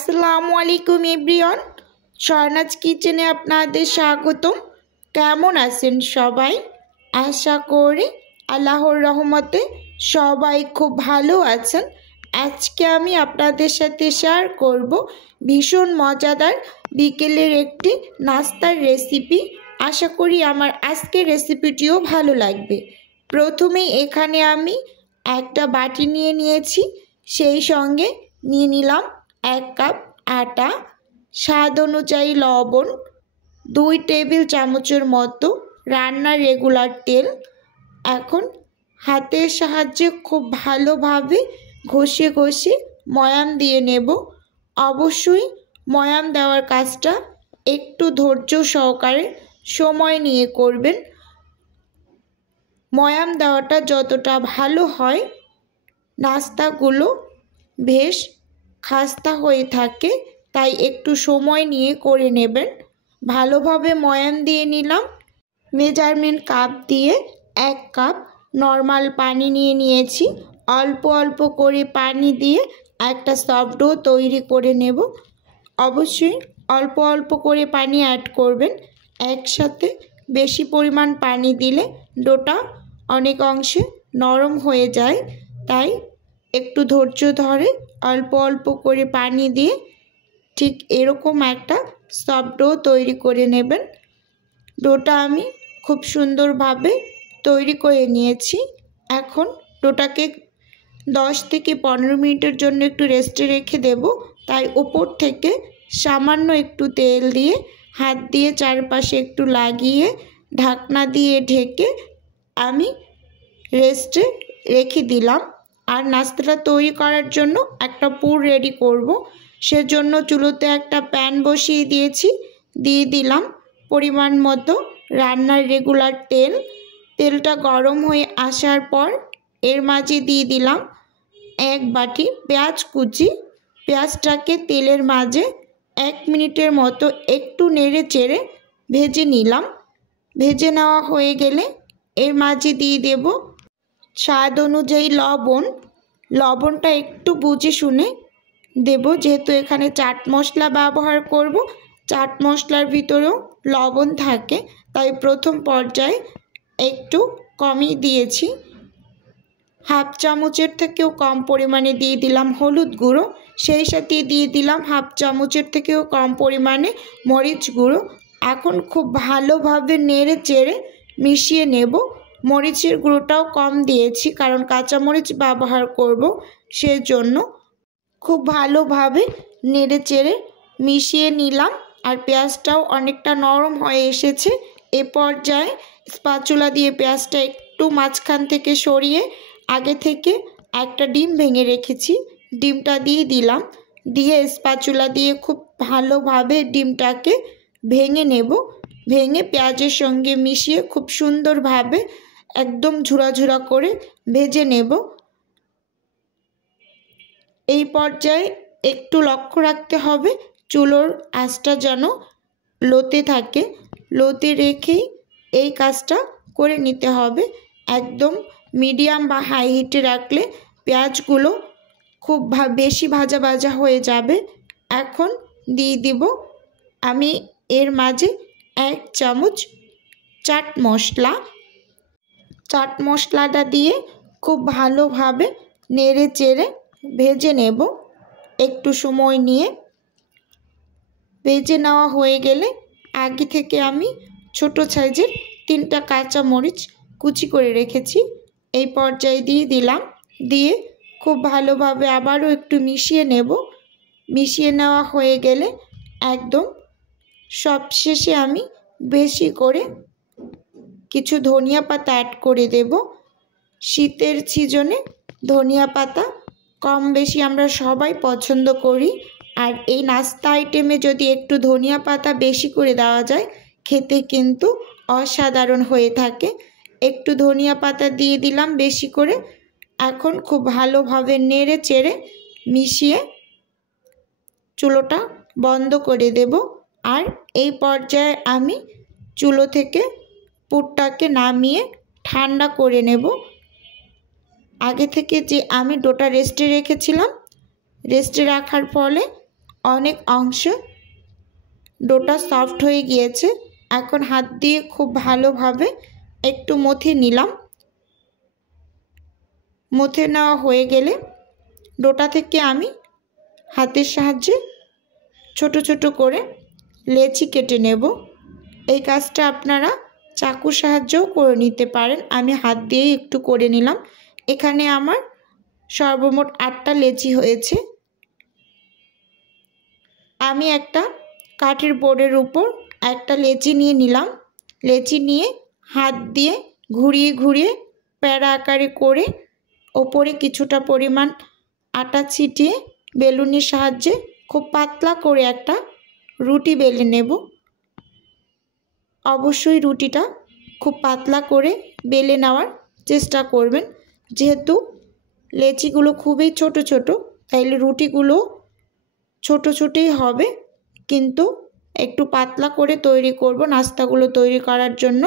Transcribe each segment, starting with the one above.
আসসালামু আলাইকুম এভরিওয়ান, শরনাজ কিচেনে আপনাদের স্বাগতম। কেমন আছেন সবাই? আশা করি আল্লাহর রহমতে সবাই খুব ভালো আছেন। আজকে আমি আপনাদের সাথে শেয়ার করব ভীষণ মজাদার বিকেলের একটি নাস্তার রেসিপি। আশা করি আমার আজকের রেসিপিটিও ভালো লাগবে। প্রথমেই এখানে আমি একটা বাটি নিয়ে নিয়েছি, সেই সঙ্গে নিয়ে নিলাম 1 কাপ আটা, স্বাদ অনুযায়ী লবণ, 2 টেবিল চামচের মতো রান্নার রেগুলার তেল। এখন হাতের সাহায্যে খুব ভালোভাবে ঘষে ঘষে ময়াম দিয়ে নেব। অবশ্যই ময়াম দেওয়ার কাজটা একটু ধৈর্য সহকারে সময় নিয়ে করবেন। ময়াম দেওয়াটা যতটা ভালো হয় নাস্তাগুলো বেশ খাস্তা হয়ে থাকে, তাই একটু সময় নিয়ে করে নেবেন। ভালোভাবে ময়াম দিয়ে নিলাম। মেজারমেন্ট কাপ দিয়ে 1 কাপ নর্মাল পানি নিয়ে নিয়েছি। অল্প অল্প করে পানি দিয়ে একটা সফট ডো তৈরি করে নেব। অবশ্যই অল্প অল্প করে পানি অ্যাড করবেন। একসাথে বেশি পরিমাণ পানি দিলে ডোটা অনেক অংশে নরম হয়ে যায়, তাই একটু ধৈর্য ধরে অল্প অল্প করে পানি দিয়ে ঠিক এরকম একটা সফট ডো তৈরি করে নেবেন। ডোটা আমি খুব সুন্দরভাবে তৈরি করে নিয়েছি। এখন ডোটাকে 10 থেকে 15 মিনিটের জন্য একটু রেস্টে রেখে দেব। তাই উপর থেকে সামান্য একটু তেল দিয়ে হাত দিয়ে চারপাশে একটু লাগিয়ে ঢাকনা দিয়ে ঢেকে আমি রেস্টে রেখে দিলাম। আর নাস্তাটা তৈরি করার জন্য একটা পুর রেডি করব। সেজন্য চুলোতে একটা প্যান বসিয়ে দিয়েছি, দিয়ে দিলাম পরিমাণ মতো রান্নার রেগুলার তেল। তেলটা গরম হয়ে আসার পর এর মাঝে দিয়ে দিলাম 1 বাটি পেঁয়াজ কুচি। পেঁয়াজটাকে তেলের মাঝে 1 মিনিটের মতো একটু নেড়ে চেড়ে ভেজে নিলাম। ভেজে নেওয়া হয়ে গেলে এর মাঝে দিয়ে দেব স্বাদ অনুযায়ী লবণ। লবণটা একটু বুঝে শুনে দেব, যেহেতু এখানে চাট মশলা ব্যবহার করব। চাট মশলার ভিতরেও লবণ থাকে, তাই প্রথম পর্যায়ে একটু কমই দিয়েছি। হাফ চামচের থেকেও কম পরিমাণে দিয়ে দিলাম হলুদ গুঁড়ো, সেই সাথে দিয়ে দিলাম হাফ চামচের থেকেও কম পরিমাণে মরিচ গুঁড়ো। এখন খুব ভালোভাবে নেড়ে চেড়ে মিশিয়ে নেব। মরিচের গুঁড়োটাও কম দিয়েছি, কারণ কাঁচামরিচ ব্যবহার করব, সেজন্য খুব ভালোভাবে নেড়ে চেড়ে মিশিয়ে নিলাম। আর পেঁয়াজটাও অনেকটা নরম হয়ে এসেছে। এ পর্যায়ে স্প্যাচুলা দিয়ে পেঁয়াজটা একটু মাঝখান থেকে সরিয়ে আগে থেকে একটা ডিম ভেঙে রেখেছি, ডিমটা দিয়ে দিলাম। দিয়ে স্প্যাচুলা দিয়ে খুব ভালোভাবে ডিমটাকে ভেঙে নেব। ভেঙে পেঁয়াজের সঙ্গে মিশিয়ে খুব সুন্দরভাবে একদম ঝুরা ঝুরা করে ভেজে নেব। এই পর্যায়ে একটু লক্ষ্য রাখতে হবে চুলোর আঁচটা যেন লোতে থাকে। লোতে রেখেই এই কাজটা করে নিতে হবে। একদম মিডিয়াম বা হাই হিটে রাখলে পেঁয়াজগুলো খুব বেশি ভাজা ভাজা হয়ে যাবে। এখন দিয়ে দিব আমি এর মাঝে 1 চামচ চাট মশলা। চাট মশলাটা দিয়ে খুব ভালোভাবে নেড়ে চেড়ে ভেজে নেব। একটু সময় নিয়ে ভেজে নেওয়া হয়ে গেলে আগে থেকে আমি ছোট সাইজের 3টা কাঁচামরিচ কুচি করে রেখেছি, এই পর্যায়ে দিয়ে দিলাম। দিয়ে খুব ভালোভাবে আবারও একটু মিশিয়ে নেব। মিশিয়ে নেওয়া হয়ে গেলে একদম সবশেষে আমি বেশি করে কিছু ধনিয়া পাতা অ্যাড করে দেব। শীতের সিজনে ধনিয়া পাতা কম বেশি আমরা সবাই পছন্দ করি। আর এই নাস্তা আইটেমে যদি একটু ধনিয়া পাতা বেশি করে দেওয়া যায়, খেতে কিন্তু অসাধারণ হয়ে থাকে। একটু ধনিয়া পাতা দিয়ে দিলাম বেশি করে। এখন খুব ভালোভাবে নেড়ে চেড়ে মিশিয়ে চুলোটা বন্ধ করে দেব। আর এই পর্যায়ে আমি চুলো থেকে পুরটাকে নামিয়ে ঠান্ডা করে নেব। আগে থেকে যে আমি ডোটা রেস্টে রেখেছিলাম, রেস্টে রাখার ফলে অনেক অংশে ডোটা সফট হয়ে গিয়েছে। এখন হাত দিয়ে খুব ভালোভাবে একটু মথে নিলাম। মথে নেওয়া হয়ে গেলে ডোটা থেকে আমি হাতের সাহায্যে ছোট ছোট করে লেচি কেটে নেব। এই কাজটা আপনারা চাকুর সাহায্যেও করে নিতে পারেন। আমি হাত দিয়েই একটু করে নিলাম। এখানে আমার সর্বমোট 8টা লেচি হয়েছে। আমি একটা কাঠের বোর্ডের উপর একটা লেচি নিয়ে নিলাম। লেচি নিয়ে হাত দিয়ে ঘুরিয়ে ঘুরিয়ে প্যারা আকারে করে ওপরে কিছুটা পরিমাণ আটা ছিটিয়ে বেলুনের সাহায্যে খুব পাতলা করে একটা রুটি বেলে নেব। অবশ্যই রুটিটা খুব পাতলা করে বেলে নেওয়ার চেষ্টা করবেন, যেহেতু লেচিগুলো খুবই ছোট ছোট, তাইলে রুটিগুলো ছোট ছোটই হবে, কিন্তু একটু পাতলা করে তৈরি করব নাস্তাগুলো তৈরি করার জন্য।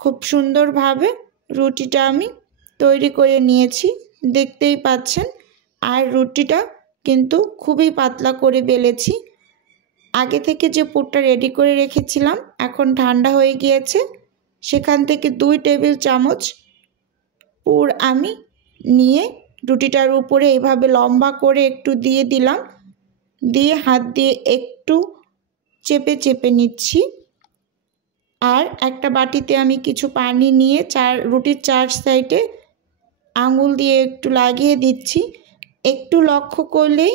খুব সুন্দরভাবে রুটিটা আমি তৈরি করে নিয়েছি, দেখতেই পাচ্ছেন। আর রুটিটা কিন্তু খুবই পাতলা করে বেলেছি। আগে থেকে যে পুরটা রেডি করে রেখেছিলাম এখন ঠান্ডা হয়ে গিয়েছে, সেখান থেকে 2 টেবিল চামচ পুর আমি নিয়ে রুটিটার উপরে এইভাবে লম্বা করে একটু দিয়ে দিলাম। দিয়ে হাত দিয়ে একটু চেপে চেপে নিচ্ছি। আর একটা বাটিতে আমি কিছু পানি নিয়ে রুটির 4 সাইডে আঙুল দিয়ে একটু লাগিয়ে দিচ্ছি। একটু লক্ষ্য করলেই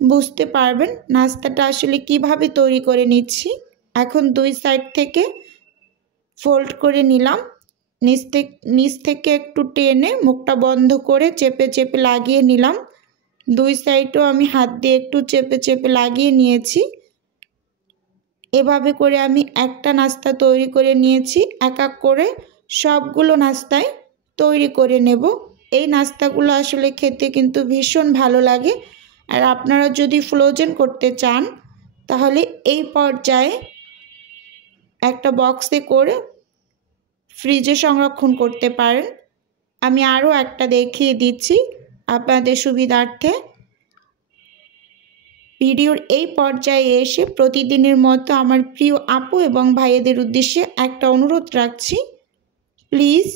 বুঝতে পারবেন নাস্তাটা আসলে কিভাবে তৈরি করে নিচ্ছি। এখন 2 সাইড থেকে ফোল্ড করে নিলাম। নিচ থেকে একটু টেনে মুখটা বন্ধ করে চেপে চেপে লাগিয়ে নিলাম। 2 সাইডও আমি হাত দিয়ে একটু চেপে চেপে লাগিয়ে নিয়েছি। এভাবে করে আমি একটা নাস্তা তৈরি করে নিয়েছি। এক এক করে সবগুলো নাস্তায় তৈরি করে নেব। এই নাস্তাগুলো আসলে খেতে কিন্তু ভীষণ ভালো লাগে। আর আপনারা যদি ফ্রোজেন করতে চান তাহলে এই পর্যায়ে একটা বক্সে করে ফ্রিজে সংরক্ষণ করতে পারেন। আমি আরও একটা দেখিয়ে দিচ্ছি আপনাদের সুবিধার্থে। ভিডিওর এই পর্যায়ে এসে প্রতিদিনের মতো আমার প্রিয় আপু এবং ভাইয়েদের উদ্দেশ্যে একটা অনুরোধ রাখছি, প্লিজ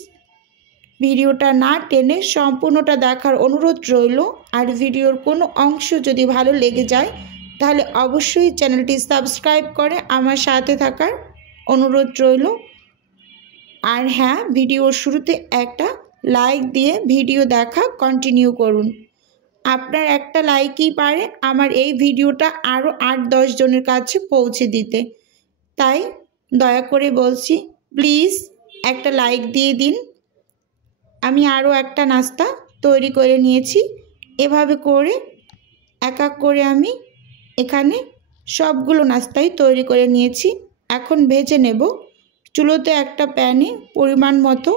ভিডিওটা না টেনে সম্পূর্ণটা দেখার অনুরোধ রইল। আর ভিডিওর কোনো অংশ যদি ভালো লেগে যায় তাহলে অবশ্যই চ্যানেলটি সাবস্ক্রাইব করে আমার সাথে থাকার অনুরোধ রইল। আর হ্যাঁ, ভিডিওর শুরুতে একটা লাইক দিয়ে ভিডিও দেখা কন্টিনিউ করুন। আপনার একটা লাইকই পারে আমার এই ভিডিওটা আরও 8-10 জনের কাছে পৌঁছে দিতে। তাই দয়া করে বলছি, প্লিজ একটা লাইক দিয়ে দিন। আমি আরও একটা নাস্তা তৈরি করে নিয়েছি। এভাবে করে এক এক করে আমি এখানে সবগুলো নাস্তাই তৈরি করে নিয়েছি। এখন ভেজে নেব। চুলোতে একটা প্যানে পরিমাণ মতো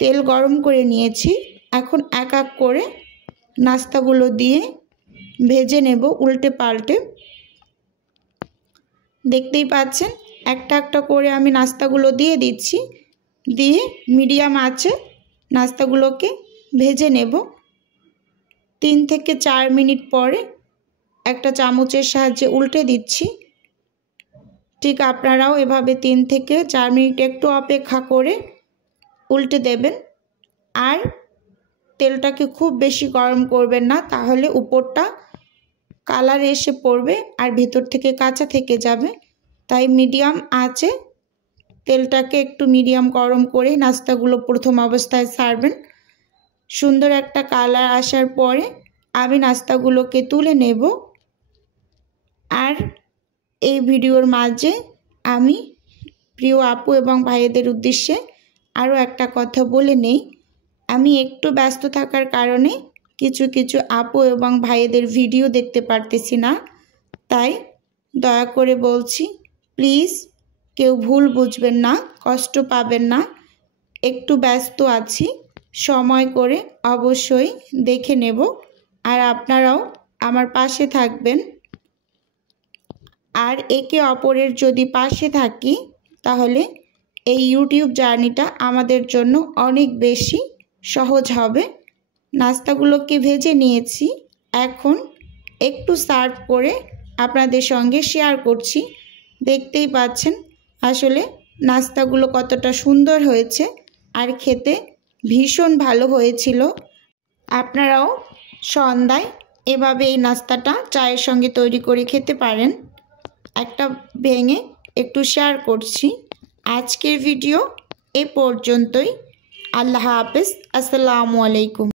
তেল গরম করে নিয়েছি। এখন এক এক করে নাস্তাগুলো দিয়ে ভেজে নেব উল্টে পাল্টে। দেখতেই পাচ্ছেন একটা একটা করে আমি নাস্তাগুলো দিয়ে দিচ্ছি। দিয়ে মিডিয়াম আঁচে নাস্তাগুলোকে ভেজে নেব। 3 থেকে 4 মিনিট পরে একটা চামচের সাহায্যে উল্টে দিচ্ছি। ঠিক আপনারাও এভাবে 3 থেকে 4 মিনিট একটু অপেক্ষা করে উল্টে দেবেন। আর তেলটাকে খুব বেশি গরম করবেন না, তাহলে উপরটা কালার এসে পড়বে আর ভিতর থেকে কাঁচা থেকে যাবে। তাই মিডিয়াম আঁচে তেলটাকে একটু মিডিয়াম গরম করে নাস্তাগুলো প্রথম অবস্থায় ছাড়বেন। সুন্দর একটা কালার আসার পরে আমি নাস্তাগুলোকে তুলে নেব। আর এই ভিডিওর মাঝে আমি প্রিয় আপু এবং ভাইয়েদের উদ্দেশ্যে আরও একটা কথা বলে নেই। আমি একটু ব্যস্ত থাকার কারণে কিছু আপু এবং ভাইয়েদের ভিডিও দেখতে পারতেছি না। তাই দয়া করে বলছি, প্লিজ কেউ ভুল বুঝবেন না, কষ্ট পাবেন না। একটু ব্যস্ত আছি, সময় করে অবশ্যই দেখে নেব। আর আপনারাও আমার পাশে থাকবেন। আর একে অপরের যদি পাশে থাকি তাহলে এই ইউটিউব জার্নিটা আমাদের জন্য অনেক বেশি সহজ হবে। নাস্তাগুলোকে ভেজে নিয়েছি। এখন একটু সার্ভ করে আপনাদের সঙ্গে শেয়ার করছি। দেখতেই পাচ্ছেন আসলে নাস্তাগুলো কতটা সুন্দর হয়েছে আর খেতে ভীষণ ভালো হয়েছিল। আপনারাও সন্ধ্যায় এভাবে এই নাস্তাটা চায়ের সঙ্গে তৈরি করে খেতে পারেন। একটা ভেঙে একটু শেয়ার করছি। আজকের ভিডিও এ পর্যন্তই। আল্লাহ হাফেজ। আসসালামু আলাইকুম।